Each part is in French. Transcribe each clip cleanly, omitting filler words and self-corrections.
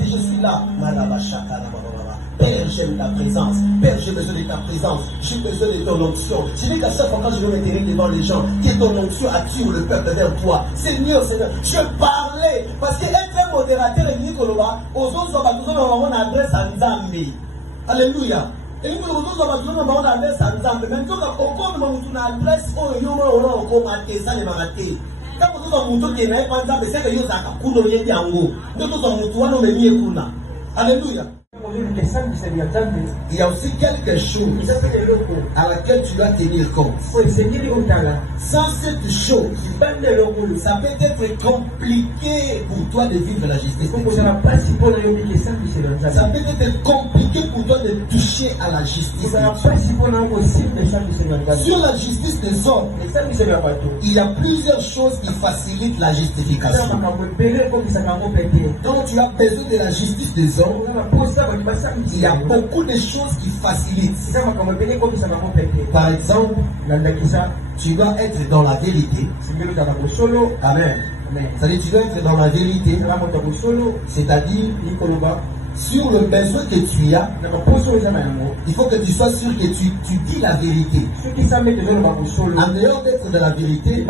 Je suis là. Père, j'aime ta présence. Père, j'ai besoin de ta présence. J'ai besoin de ton onction. Je dis qu'à chaque fois quand je veux m'éterrer devant les gens, que ton onction attire le peuple vers toi. Seigneur, Seigneur, je parlais. Parce qu'être un modérateur et dire que aux autres, on a adresse à Nzambi. Alléluia. Et nous, on a adresse à Nzambi. Mais nous, on a adresse quand vous avez un peu c'est que vous avez alléluia. Il y a aussi quelque chose à laquelle tu dois tenir compte. Sans cette chose, ça peut être compliqué pour toi de vivre la justice. Ça peut être compliqué pour toi de toucher à la justice. Sur la justice des hommes, il y a plusieurs choses qui facilitent la justification. Donc tu as besoin de la justice des hommes. Il y a beaucoup de choses qui facilitent. Par exemple, tu dois être dans la vérité. Amen. C'est-à-dire tu dois être dans la vérité. C'est-à-dire sur le besoin que tu as, il faut que tu sois sûr que tu dis la vérité. En dehors d'être de la vérité,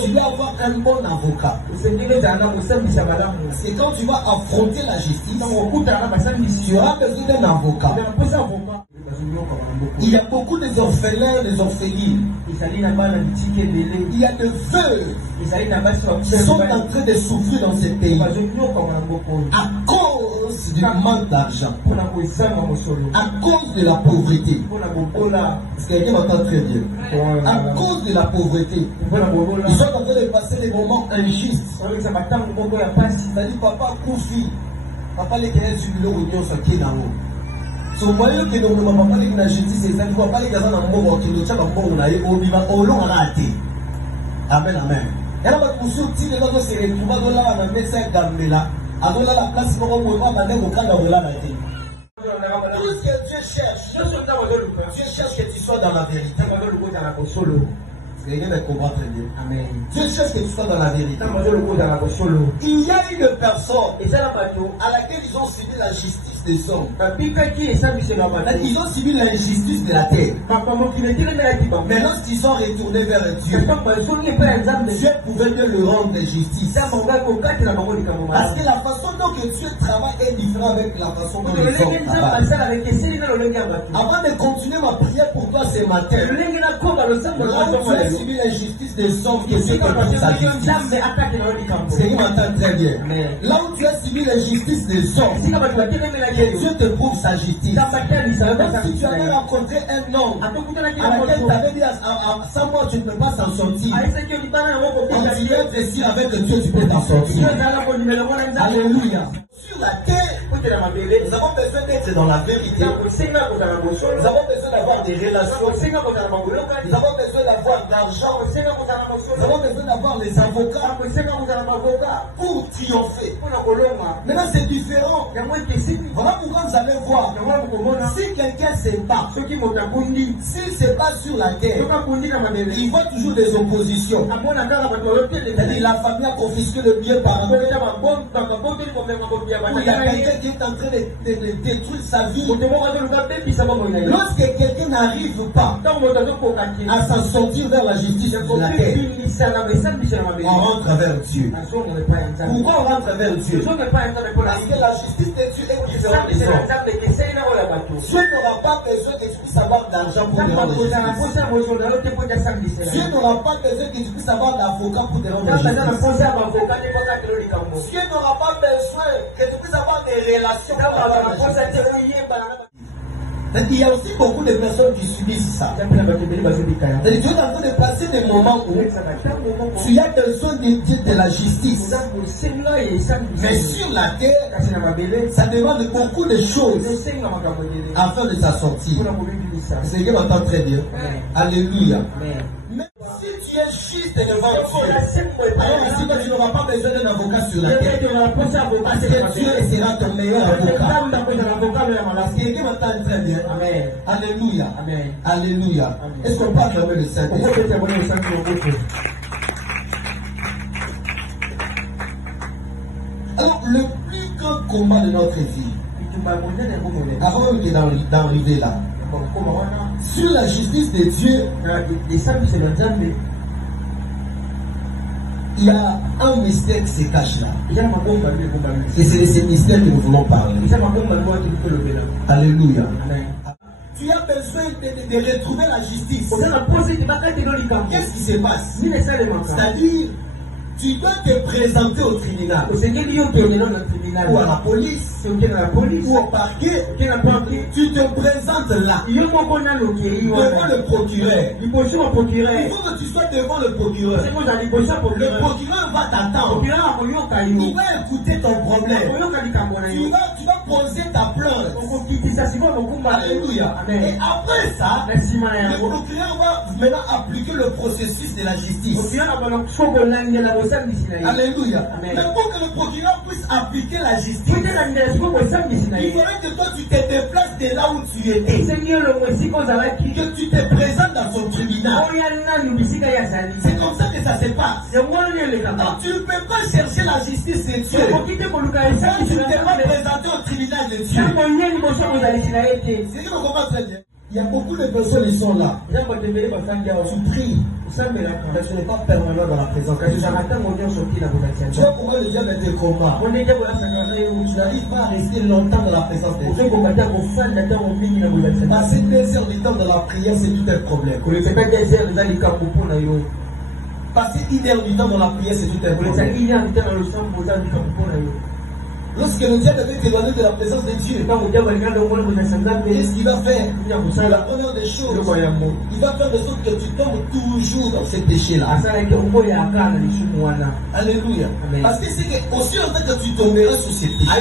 tu dois avoir un bon avocat. C'est quand tu vas affronter la justice, tu auras besoin d'un avocat. Il y a beaucoup des orphelins, des orphelines. Il y a des veuves qui sont en train de souffrir dans ce pays à cause du manque d'argent, à cause de la pauvreté. Parce que quelqu'un m'entend très bien. À cause de la pauvreté, ils sont en train de passer des moments injustes. C'est-à-dire, papa, Koufi, papa, les Kenyans du bureau, ils ont sorti là-haut. So moyen que nous ne pouvons pas dire que la justice est ça, il ne faut pas les gars dans le monde qui nous tient dans le monde, on vivra au long raté. Amen, amen. Et là, pour ceux qui se retrouvent dans la médecin Gambela, à la place pour on va demander au cadre de la raté. Tout ce que Dieu cherche, Dieu cherche que tu sois dans la vérité. Quelqu'un me comprend très bien. Amen. Dieu cherche que tu sois dans la vérité. Il y a une personne à laquelle ils ont subi la justice des hommes. Ils ont subi l'injustice de la terre. Mais lorsqu'ils sont retournés vers Dieu, Dieu pouvait mieux le rendre justice. Parce que la façon dont Dieu travaille est différente avec la façon dont les hommes travaillent. Avant de continuer ma prière pour toi ce matin, subi l'injustice des hommes que Dieu te sa justice. C'est qui m'entend très bien. Là où tu as subi l'injustice des hommes, que Dieu te prouve sa justice. Si tu avais rencontré un homme à laquelle tu avais dit à 100 mois tu ne peux pas s'en sortir, quand tu es précis avec Dieu, tu peux t'en sortir. Alléluia. Sur la terre, nous avons besoin d'être dans la vérité. Nous avons besoin d'avoir des relations. Nous avons besoin d'avoir d'argent. Nous avons besoin d'avoir des avocats pour triompher. Maintenant, c'est différent. Voilà pourquoi vous allez voir. Si quelqu'un se bat, s'il se bat sur la terre, il voit toujours des oppositions. C'est-à-dire la famille a confisqué le bien par rapport. Il y a quelqu'un qui est en train de détruire sa vie. Lorsque quelqu'un n'arrive pas à s'en sortir vers la justice de la terre, on rentre vers Dieu. Pourquoi on rentre vers Dieu? Parce que la justice de Dieu est différente des hommes. Dieu n'aura pas besoin que tu puisses avoir d'argent pour te rendre justice. Dieu n'aura pas besoin que tu puisses avoir d'avocat pour te rendre justice. Dieu n'aura pas besoin que tu puisses avoir des relations. Il y a aussi beaucoup de personnes qui subissent ça. Dieu est en train de passer des moments où tu as besoin de la justice. Mais sur la terre, ça demande beaucoup de choses afin de s'en sortir. C'est ce que m'entend très bien. Alléluia. Mais si tu es juste devant Dieu, alors ici tu n'auras pas besoin d'un avocat sur la terre. Parce que Dieu sera ton meilleur avocat. C'est ce qui m'entend très bien. Amen. Alléluia. Amen. Alléluia. Est-ce qu'on peut acclamer le Saint-Esprit? le plus grand combat de notre vie, avant même d'arriver là, sur la justice de Dieu, il y a un mystère qui se cache là. Et c'est de ce mystère que nous voulons parler. Alléluia. Tu as besoin de retrouver la justice. Qu'est-ce qui se passe? C'est-à-dire, tu dois te présenter au tribunal, ou à la police, ou au parquet. Tu te présentes là, devant le procureur. Il faut que tu sois devant le procureur. Le procureur va t'attendre. Il va écouter ton problème. Tu vas poser ta plainte. Alléluia. Et après ça, le procureur va maintenant appliquer le processus de la justice. Alléluia. Mais pour que le procureur puisse appliquer la justice, il faudrait que toi tu te déplaces de là où tu étais. Que tu te présentes dans son tribunal. C'est comme ça que ça se passe. Alors tu ne peux pas chercher la justice de Dieu. Tu ne peux pas présenter au tribunal de Dieu. C'est que nous comprenons très bien. Il y a beaucoup de personnes qui sont là. Tu pries. Mais ce n'est pas permanent dans la présence. Tu vois pourquoi le diable est combat. Tu n'arrives pas à rester longtemps dans la présence de Dieu. Passer 2 heures du temps dans la prière, c'est tout un problème. Passer 1 heure du temps dans la prière, c'est tout un problème. Lorsque le diable avait éloigné de la présence de Dieu, qu'est-ce qu'il va faire? La première des choses, il va faire de sorte que tu tombes toujours dans ces péchés-là. Alléluia. Parce que c'est que aussi longtemps que tu tomberas sur ces péchés,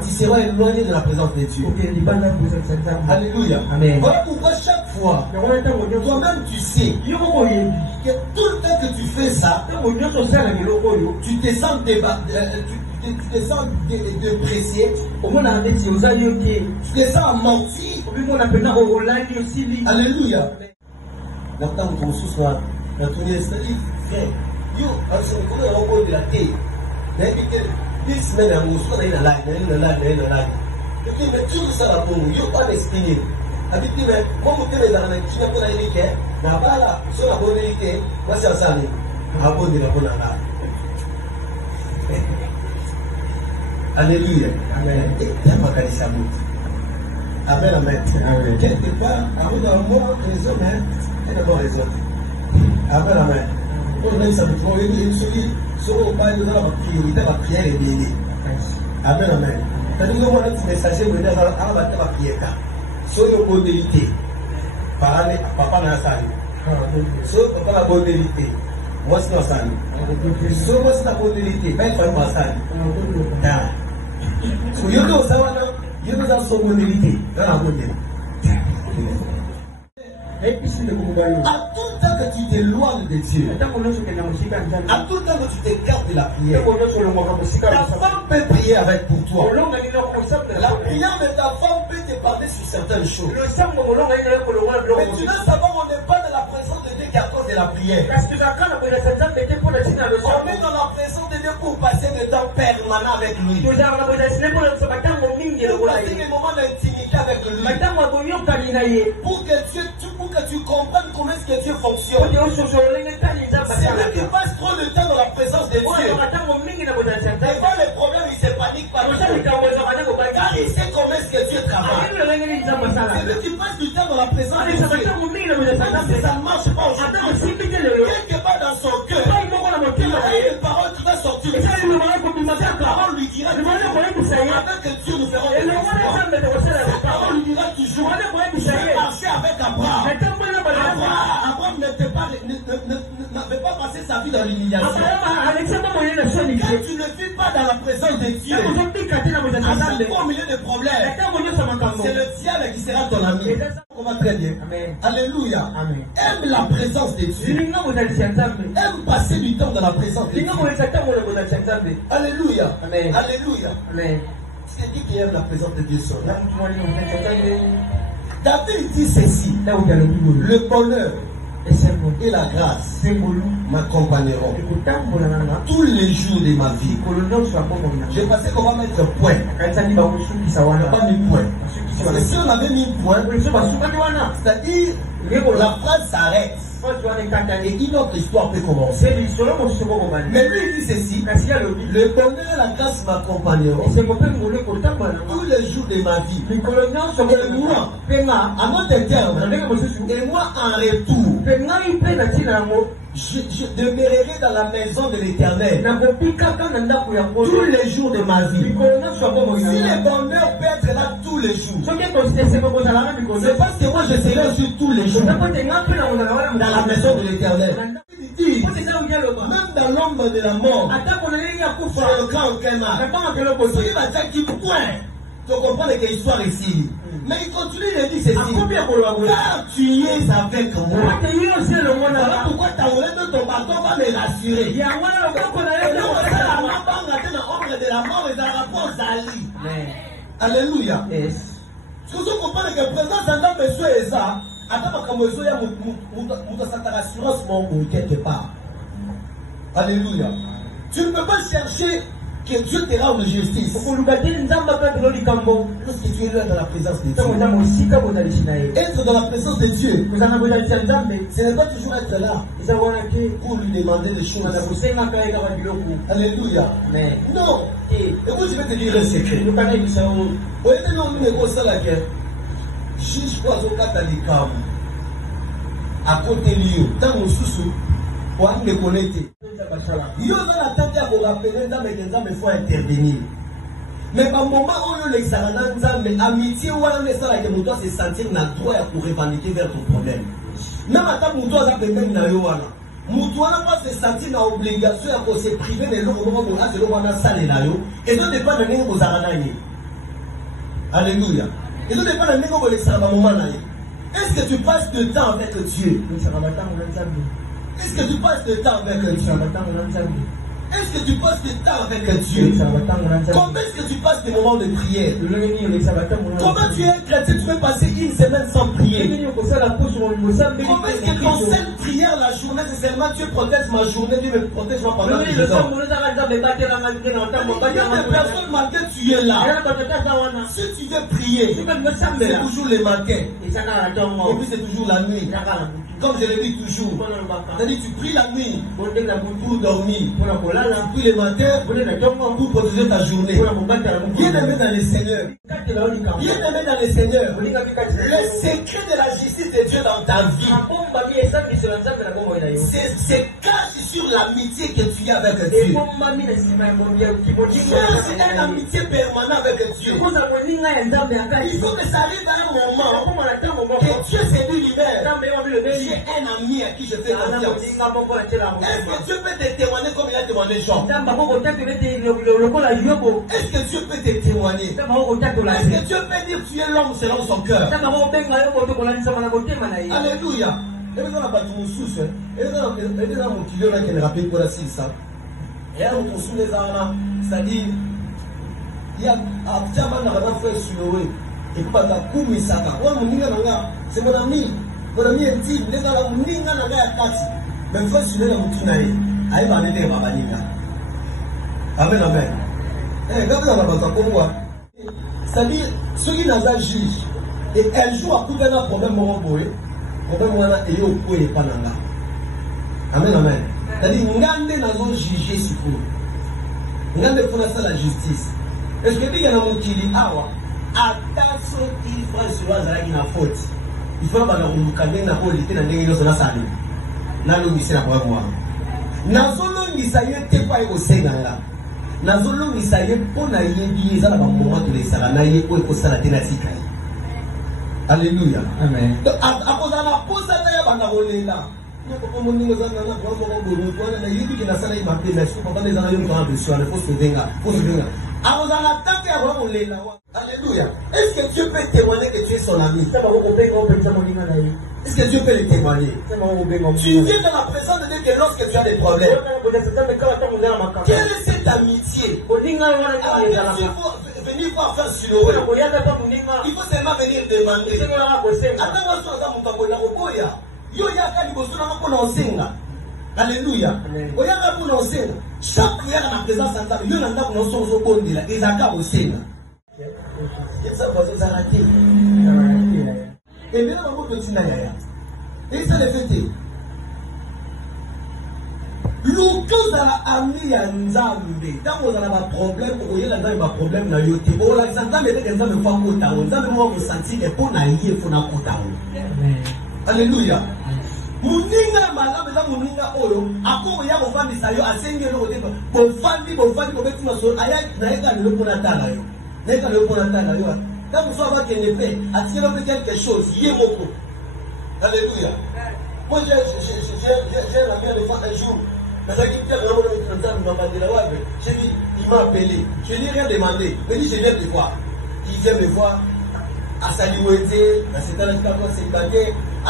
tu seras éloigné de la présence de Dieu. Alléluia. Voilà pourquoi chaque fois, toi-même tu sais que tout le temps que tu fais ça, tu te sens tu te sens dépressé, tu te sens amorti. Alléluia. Maintenant, on se soit retourné, c'est-à-dire, frère, yo, on de la terre. Il y a 10 semaines à nous, on a une live. Et puis, mais tout ça là pour nous, yo, pas destiné. Habitué, mais moi, vous tenez dans la Chine, pour la vérité, n'a pas là, sur la bonne vérité, moi, c'est ça, la bonne là. Alléluia. Amen. Amen, amen. Quelque part, avec un mot, les hommes, elle a bon raison. Amen, amen. On a eu ça, il faut pas de la prière et d'aider. Amen, amen. Quand nous avons un messager, vous avez la prière. Sur le bonne vérité. Papa n'a pas sur papa la bonne vérité. Moi, c'est pas ça. Sur moi, c'est la bonne vérité. Ben, il faut pas ça. You know that so modernité dans la modernité. À tout temps que tu t'éloignes de Dieu, à tout temps que tu t'écartes de la prière, ta femme peut prier avec pour toi. La prière de ta femme peut te parler sur certaines choses. Mais tu dois savoir qu'on n'est pas dans la présence de Dieu qui accorde de la prière. On est dans la présence de Dieu pour passer du temps permanent avec lui. Pour passer des moments d'intimité avec lui. Pour que tu comprennes comment est-ce que Dieu fonctionne. C'est là que tu passes trop de temps dans la présence de Dieu. Des fois les problèmes ils se paniquent pas. Car il sait comment est-ce que Dieu travaille. C'est là que tu passes du temps dans la présence de Dieu. Ça ne marche pas aujourd'hui. Quelque part dans son cœur, il y a une parole qui va sortir. Cette parole lui dira avec que Dieu nous ferons des exploits. Cette parole lui dira toujours marcher avec Abraham. Abraham n'avait pas passé sa vie dans l'humiliation. Quand tu ne vis pas dans la présence de Dieu, à chaque fois au milieu de problèmes, c'est le diable qui sera ton ami. On va très bien. Amen. Alléluia. Amen. Aime la présence de Dieu. Aime passer du temps dans la présence de Dieu. Alléluia. Amen. Alléluia. Amen. C'est qui aime la présence de Dieu seul. David dit ceci. Le bonheur et la grâce m'accompagneront tous les jours de ma vie. J'ai passé qu'on va mettre point. On n'a pas mis point. Parce que si on avait mis point, c'est-à-dire la phrase s'arrête. Et une autre histoire peut commencer. Mais lui il dit ceci: le bonheur et la grâce m'accompagneront tous les jours de ma vie. Et moi, à notre terme, et moi en retour, je demeurerai dans la maison de l'Éternel tous les jours de ma vie. Si le bonheur peut être là tous les jours, c'est parce que moi je serai aussi tous les jours dans la maison de l'Éternel. Même dans l'ombre de la mort, c'est le grand aucun qui point. Tu comprends l'histoire ici. Mais il continue de dire ceci: car tu es avec moi. Voilà pourquoi ta roulette de ton bâton va me rassurer. Alléluia. Ce que tu comprends que le président Sanda Monsieur Eza, attends comme Monsieur ya muta assurance mon quelque part. Alléluia. Tu ne peux pas chercher que Dieu te rende justice. Lorsque tu es là dans la présence de Dieu. Être dans la présence de Dieu, ce n'est pas toujours être là pour lui demander des choses. Alléluia. Non. Et moi je vais te dire un secret. À côté de lui, dans mon sous-sous, pour me connecter. Il y a la tête à vous rappeler, il faut intervenir. Mais par moment où les amitié ou on doit se sentir droit pour revendiquer vers ton problème. Même à temps où toi, ça peut même n'a pas se sentir dans l'obligation de se priver de l'eau où on a de l'eau dans la salle et donc ne pas donner aux aranaïs. Alléluia. Et donc ne pas donner aux Alexandres. Est-ce que tu passes de temps avec Dieu? Est-ce que tu passes de temps avec Dieu? Est-ce que tu passes du temps avec Dieu? Comment est-ce que tu passes des moments de prière? Comment tu es chrétien, tu peux passer une semaine sans prier? Comment est-ce que ton seul prière la journée, c'est seulement Dieu protège ma journée, Dieu me protège ma pendant 10 ans? Il y a des personnes malgré tu es là. Si tu veux prier, c'est toujours le matin. Et puis c'est toujours la nuit. Comme je le dis toujours, c'est-à-dire tu pries la nuit pour dormir. Puis le matin, pour protéger ta journée. Bien-aimé dans le Seigneur. Bien-aimé dans le Seigneur. Le secret de la justice de Dieu dans ta vie, c'est cache sur l'amitié que tu as avec Dieu. C'est une amitié permanente avec Dieu. Il faut que ça arrive à un moment que Dieu s'est dit lui-même. J'ai un ami à qui je fais confiance. Est-ce que Dieu peut te témoigner comme il a témoigné Jean? Est-ce que Dieu peut te témoigner? Est-ce que Dieu peut dire tu es l'homme selon son cœur? Alléluia. Et vous avez battu mon sous, et vous avez motivé là qui me rappelle pour la 600. Et alors, on sous les armes, c'est-à-dire, il y a un diamant dans la frère sur le et puis, il y a un coup, c'est mon ami. Mon ami est dit, il est dans la mouninga, il y a un taxi. Même fois, je suis dans mon tunnel. Aïe, va aller vers Babanika. Amen, amen. Eh, quand vous avez un pour moi, c'est-à-dire, ceux qui n'ont pas juge, et un jour, à coup d'un problème, mon boy, problème, on a et au coup et pananga. Amen, amen. C'est-à-dire, Ngande n'a pas jugé sur vous. Ngande pour l'instant la justice. Est-ce que il y a un mot qui dit, ah, attention, il faut sur la une faute. Il faut pas nous calmer na politique na ndenge nyonso na sali. Na longisa kwa moi. Na zolongisa ye te pa e osenganga. Na zolongisa ye pona yebi ezala ba moment to lesala na ye ko ekosala te na sika. Alléluia. Amen. Akoza na posa na ya bana rolela. Ko mo ningo za na kwa mo ngolo to na yebi ki na sala ima pe na siko ba na yo ko besoin de poste venga. Akoza na tante ya rolela. Alléluia. Est-ce que Dieu peut témoigner que tu es son ami? Est-ce que Dieu peut le témoigner? Tu viens dans la présence de Dieu que lorsque tu as des problèmes. Quelle est cette amitié? Dieu faut venir voir faire sur le il faut seulement venir demander. Yo yaka liboso na ko na osenga. Alléluia. Oyaka pour osenga. Chaque fois na présence en table, yo na ndako na sozo bondela, ezaka osenga. Ça va vous arrêter. Et bien on va continuer yaya. Et ça le fait. L'autre dans la ami ya nzambe. Tant on a un problème, on y a un problème na yote. On la nzambe est nzambe fa kota. Nzambe mo ko sentir que pour na yé faut na kota. Alléluia. Muninga malamu za muninga oyo ako ya bofandi sayo asenge lo kote bofandi ko betima so aya na eka le pona tala yo. Neka le pona tala yo. Quand vous savez qu'il ne fait, attirez quelque chose, yé moko. Alléluia. Moi j'ai la mère de fois un jour. J'ai dit, il m'a appelé. Je n'ai rien demandé. Il m'a dit, je viens te voir. Il vient me voir. À Saliwete, à cette année, à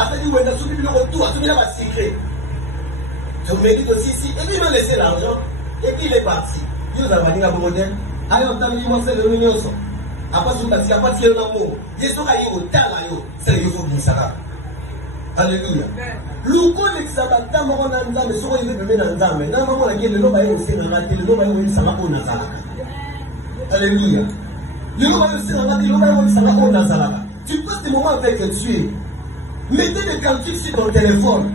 Saliwete, à celui le retour, à celui là, secret. Je me dis aussi ici. Et puis il m'a laissé l'argent. Et puis il est parti. Il nous a dit à Borodel. Allez, on t'a dit, moi, c'est le réunion. Après, je suis parti, il y a un amour. Il y a un amour. C'est le réunion du Sarah. Alléluia. Luko l'exabata mona nzambe soko yebe bebe na nzambe na mama la kele loba yo sena ngati loba yo sanga ona zala. Alléluia. Loba yo sena ngati loba yo sanga ona zala. Tu passes des moments avec Dieu. Mettez des cantiques sur ton téléphone.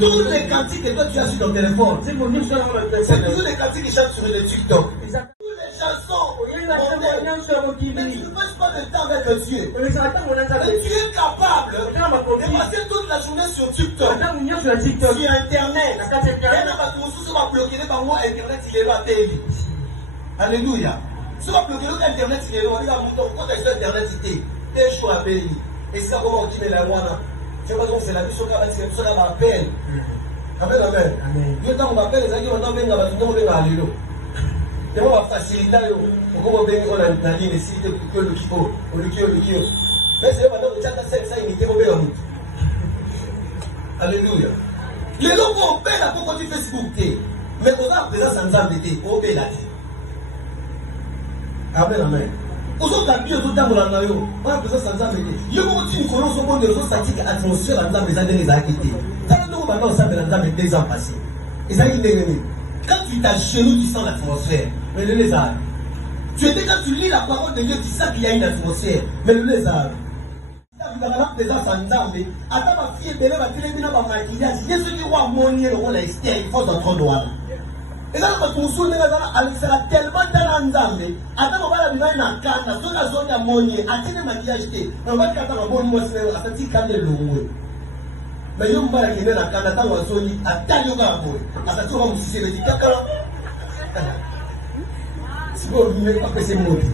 Tous les cantiques que toi tu as sur ton téléphone. C'est toujours les cantiques qui chantent sur le TikTok. Toutes les chansons. Mais tu ne passes pas de temps avec Dieu. Mais tu es capable de passer toute la journée sur TikTok. Sur Internet. Et va bloquer par moi Internet, il est là à télé. Alléluia. Si on va bloquer Internet, il est là. Il y a un mouton. Quand tu as sur Internet, tu es chaud à béni. Et ça, comment on dit, mais la wana. Je sais pas comment c'est la vie sur la m'appelle. Amen, amen. Dieu, quand on m'appelle, les amis, on a bien la bâtiment, on est à l'îlot. Et on va faciliter, on va bien la ligne ici, que le kiko, le kio. Mais c'est maintenant que tu as ça, il était au béni. Alléluia. Les locaux, on paie la pourquoi tu Facebook. Mais on a présence en Zambé, on paie la vie. Amen, amen. Aux autres amis, aux autres dames, on a besoin de s'en aider. Il y a beaucoup de choses qui sont de l'atmosphère en Zambé, les a quittés. Quand nous avons en Zambé 2 ans passés, ils ont dit, quand tu es chez nous, tu sens l'atmosphère. Mais le lézard. Tu étais quand tu lis la parole de Dieu, tu sais qu'il y a une atmosphère. Mais le lézard. Vous avez la présence en Zambé. Attends, ma fille est belle, ma fille est belle, ma maquillage. Il y a ceux qui voient monnier le rôle externe, il faut d'entre droit. Et là, quand on souhaite, elle sera tellement dans l'Anzambe. Attends, on va la vivre dans la canne, sur la zone de monnier, attends le maquillage. On va faire un bon mot, c'est un petit canne de l'eau. Mais il y a un bar qui est dans la canne, attends, on va zone, attends, on va voir. Attends, on va vous dire, c'est le dit, c'est bon, vous ne pouvez pas passer mon vie.